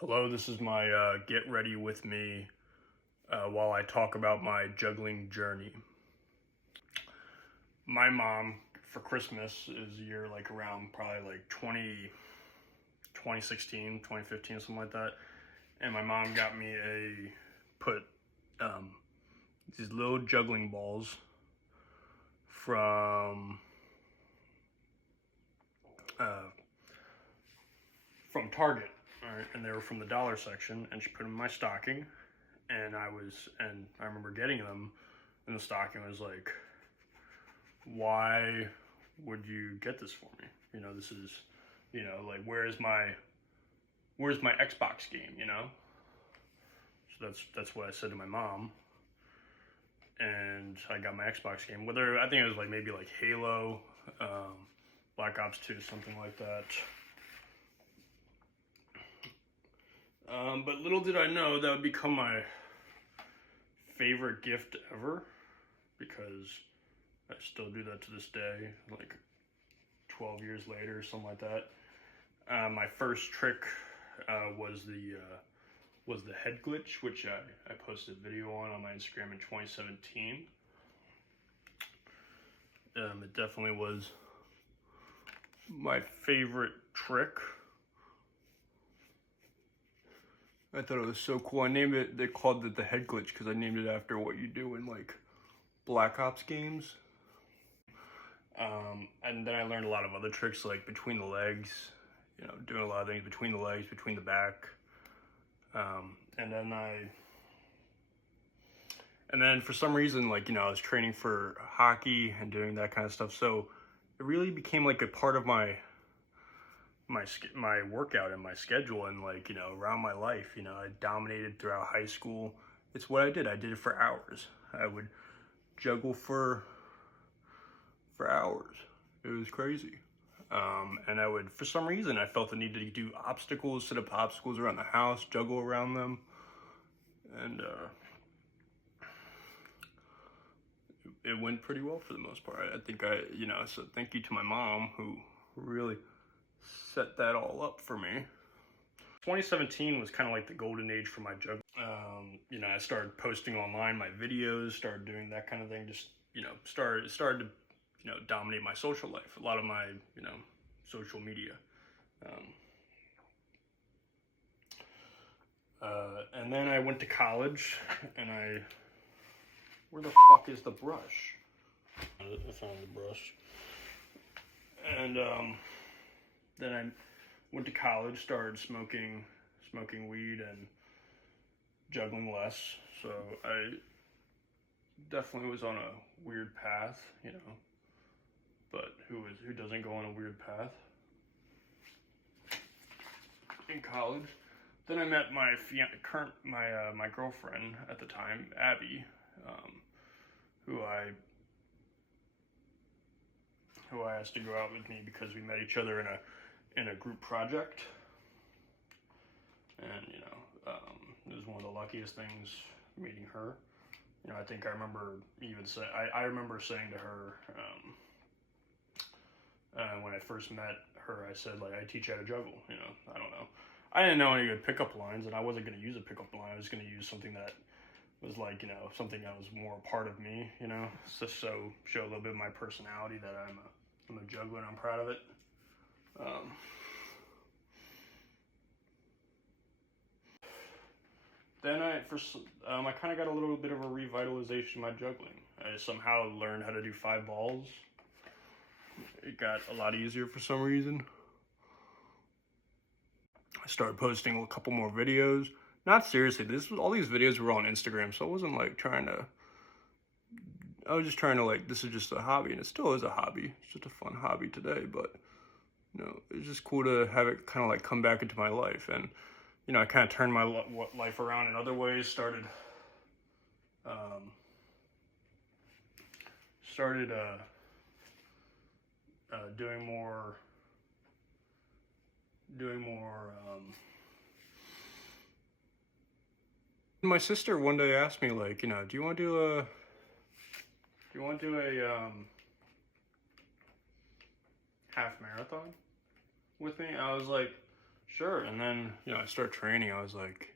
Hello, this is my get ready with me while I talk about my juggling journey. My mom, for Christmas, is a year like around probably like 2016, 2015, something like that. And my mom got me put these little juggling balls from Target. All right, and they were from the dollar section, and she put them in my stocking, and I remember getting them, and the stocking was like, why would you get this for me? You know, this is, like, where's my Xbox game, So that's what I said to my mom, and I got my Xbox game. I think it was like maybe like Halo, Black Ops 2, something like that. But little did I know that would become my favorite gift ever, because I still do that to this day, like 12 years later, something like that. My first trick was the head glitch, which I posted a video on my Instagram in 2017. It definitely was my favorite trick. I thought it was so cool. I named it, they called it the head glitch because I named it after what you do in like Black Ops games. And then I learned a lot of other tricks like between the legs, doing a lot of things between the legs, between the back. And then for some reason, like, I was training for hockey and doing that kind of stuff. So it really became like a part of my workout and my schedule, and like, around my life. I dominated throughout high school. It's what I did. I did it for hours. I would juggle for hours. It was crazy. And for some reason, I felt the need to do obstacles, set up obstacles around the house, juggle around them. And it went pretty well for the most part. I think so thank you to my mom, who really set that all up for me. 2017 was kind of like the golden age for my juggling. I started posting online my videos, started doing that kind of thing. Just, started to, dominate my social life. A lot of my, social media. And then I went to college, and where the fuck is the brush? I found the brush. And then I went to college, started smoking weed and juggling less. So I definitely was on a weird path, but who doesn't go on a weird path in college? Then I met my my girlfriend at the time, Abby, who I asked to go out with me because we met each other in a group project, and it was one of the luckiest things meeting her. I think I remember I remember saying to her, when I first met her, I said, like, I teach how to juggle. I don't know. I didn't know any good pickup lines, and I wasn't going to use a pickup line. I was going to use something that was like, something that was more a part of me, just so show a little bit of my personality, that I'm a juggler and I'm proud of it. Then I kind of got a little bit of a revitalization of my juggling. I somehow learned how to do 5 balls. It got a lot easier for some reason. I started posting a couple more videos. Not seriously, all these videos were on Instagram, so I wasn't like I was just trying to, like, this is just a hobby, and it still is a hobby. It's just a fun hobby today, but it's just cool to have it kind of like come back into my life. And I kind of turned my life around in other ways. Started doing more. My sister one day asked me, like, do you want to do a half marathon with me? I was like, sure. And then, you know, I start training. I was like,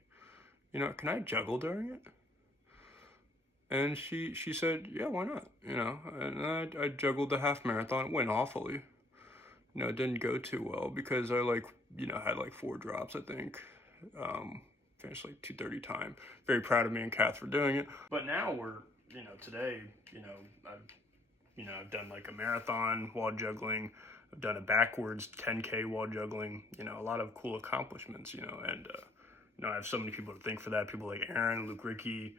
you know, can I juggle during it? And she said, yeah, why not? You know, and I juggled the half marathon. It went awfully. You know, it didn't go too well because I like, you know, had like 4 drops, I think. Finished like 2:30 time. Very proud of me and Kath for doing it. But now we're, you know, today, you know, I've done like a marathon while juggling. I've done a backwards 10K while juggling. You know, a lot of cool accomplishments. You know, and you know, I have so many people to thank for that. People like Aaron, Luke, Ricky,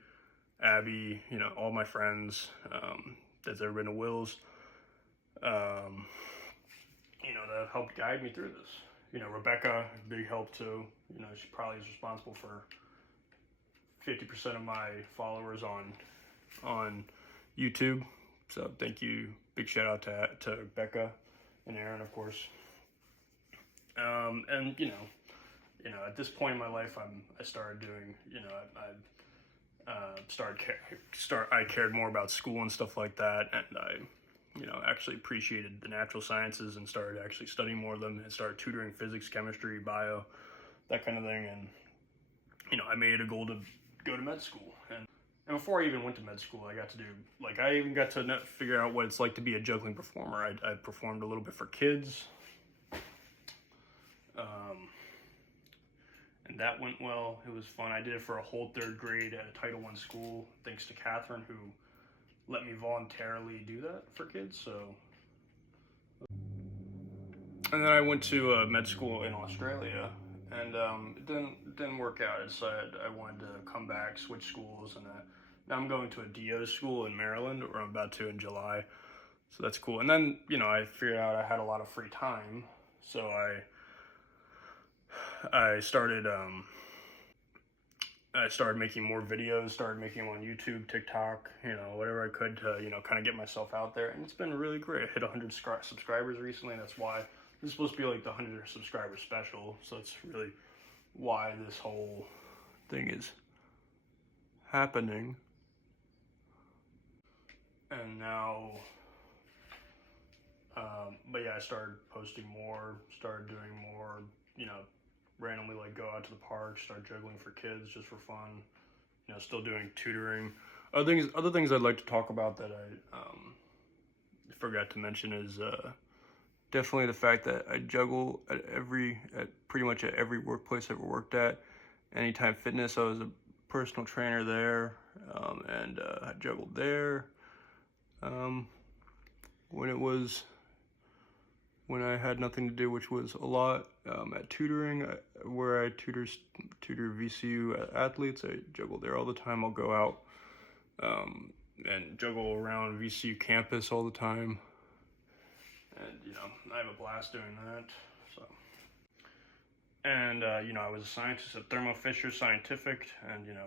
Abby. You know, all my friends that's ever been to Will's. You know, that have helped guide me through this. You know, Rebecca, big help too. You know, she probably is responsible for 50% of my followers on YouTube. So thank you. Big shout out to Becca and Aaron, of course. And you know, at this point in my life, I started doing, you know, I cared more about school and stuff like that, and I, you know, actually appreciated the natural sciences and started actually studying more of them and started tutoring physics, chemistry, bio, that kind of thing. And you know, I made it a goal to go to med school. And before I even went to med school, I got to do, like, I even got to figure out what it's like to be a juggling performer. I performed a little bit for kids. And that went well. It was fun. I did it for a whole 3rd grade at a Title I school, thanks to Catherine, who let me voluntarily do that for kids. So, and then I went to med school in Australia, and it didn't work out. I decided I wanted to come back, switch schools, and now I'm going to a DO school in Maryland, or I'm about to in July. So that's cool. And then, you know, I figured out I had a lot of free time, so I started making more videos, started making them on YouTube, TikTok, you know, whatever I could to, you know, kind of get myself out there. And it's been really great. I hit 100 subscribers recently, and that's why this is supposed to be like the 100 subscriber special. So it's really why this whole thing is happening. And now, but yeah, I started posting more, started doing more, you know, randomly like go out to the park, start juggling for kids just for fun, you know, still doing tutoring. Other things I'd like to talk about that I forgot to mention is definitely the fact that I juggle at pretty much at every workplace I've ever worked at. Anytime Fitness, I was a personal trainer there, and I juggled there. When I had nothing to do, which was a lot, at tutoring, where I tutor VCU athletes, I juggle there all the time. I'll go out and juggle around VCU campus all the time, and you know, I have a blast doing that. So, and you know, I was a scientist at Thermo Fisher Scientific, and you know,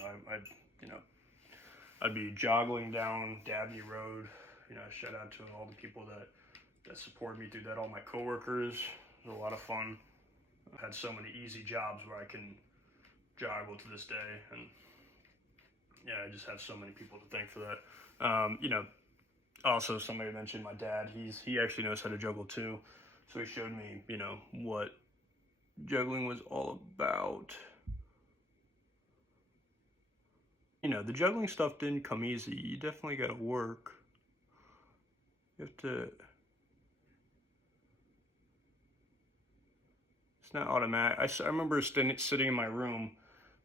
I'd be joggling down Dabney Road. You know, shout out to all the people that supported me through that, all my coworkers. It was a lot of fun. I had so many easy jobs where I can juggle to this day, and yeah, I just have so many people to thank for that. You know, also somebody mentioned my dad. He actually knows how to juggle too, so he showed me, you know, what juggling was all about. You know, the juggling stuff didn't come easy. You definitely got to work. You have to. It's not automatic. I remember sitting in my room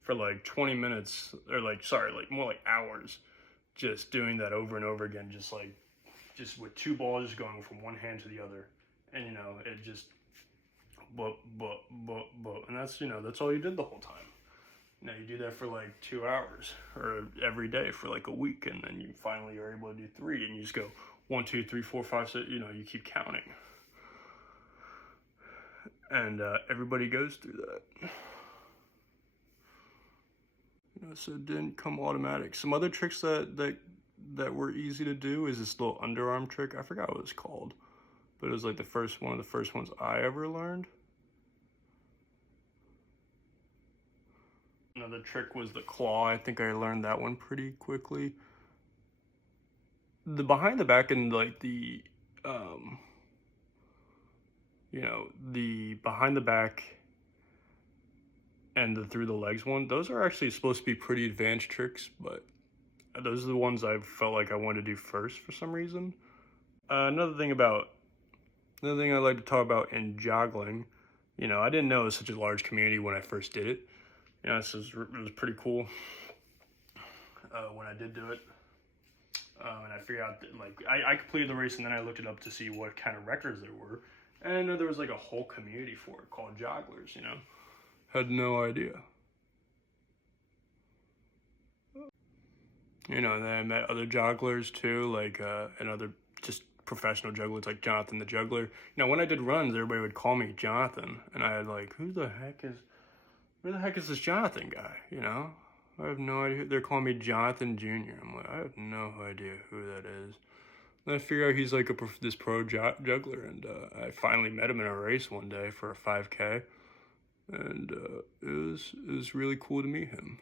for like 20 minutes, or like more like hours, just doing that over and over again, just with 2 balls just going from one hand to the other, and you know, it just but, and that's, you know, that's all you did the whole time. You know, you do that for like 2 hours, or every day for like a week, and then you finally are able to do 3, and you just go 1, 2, 3, 4, 5, 6. You know, you keep counting. And everybody goes through that. You know, so it didn't come automatic. Some other tricks that were easy to do is this little underarm trick. I forgot what it's called, but it was like one of the first ones I ever learned. Another trick was the claw. I think I learned that one pretty quickly. The behind the back and like the you know, the behind the back and the through the legs one. Those are actually supposed to be pretty advanced tricks, but those are the ones I felt like I wanted to do first for some reason. Another thing I'd like to talk about in juggling, you know, I didn't know it was such a large community when I first did it. You know, it was pretty cool when I did do it. And I figured out that, like, I completed the race, and then I looked it up to see what kind of records there were. And I know there was like a whole community for it called jogglers, you know. Had no idea. You know, and then I met other jogglers too, like, and other just professional jugglers like Jonathan the Juggler. You know, when I did runs, everybody would call me Jonathan, and I had like, where the heck is this Jonathan guy? You know, I have no idea. They're calling me Jonathan Jr. I'm like, I have no idea who that is. And I figure out he's like this pro juggler, and I finally met him in a race one day for a 5K, and it was really cool to meet him.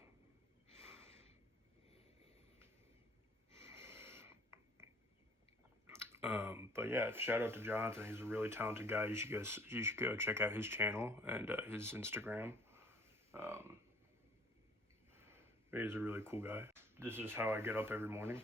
But yeah, shout out to Jonathan. He's a really talented guy. You should go check out his channel and his Instagram. He's a really cool guy. This is how I get up every morning.